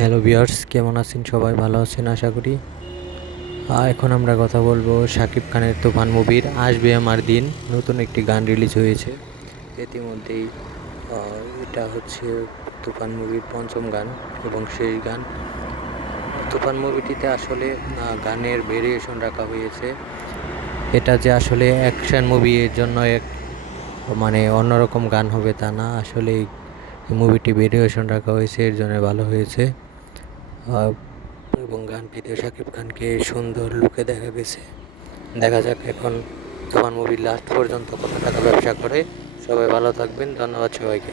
Hello viewers, কেমন আছেন? সবাই ভালো আছেন আশা করি। এখন আমরা কথা বলবো শাকিব খানের তুফান মুভির আসবে আমার দিন নতুন একটি গান রিলিজ হয়েছে। ইতিমধ্যেই এটা হচ্ছে তুফান মুভির পঞ্চম গান এবং শেষ গান। তুফান মুভিটিতে আসলে গানের ভেরিয়েশন রাখা হয়েছে। এটা যে আসলে অ্যাকশন মুভি এর জন্য এক মানে অন্যরকম গান হবে তা না, আসলে এই মুভিটি ভেরিয়েশন রাখা হয়েছে, এর জন্য ভালো হয়েছে। আহ, এবং গানটিতে শাকিব খানকে সুন্দর লুকে দেখা গেছে। দেখা যাক এখন তুফান মুভির লাস্ট পর্যন্ত কত টাকা ব্যবসা করে। সবাই ভালো থাকবেন, ধন্যবাদ সবাইকে।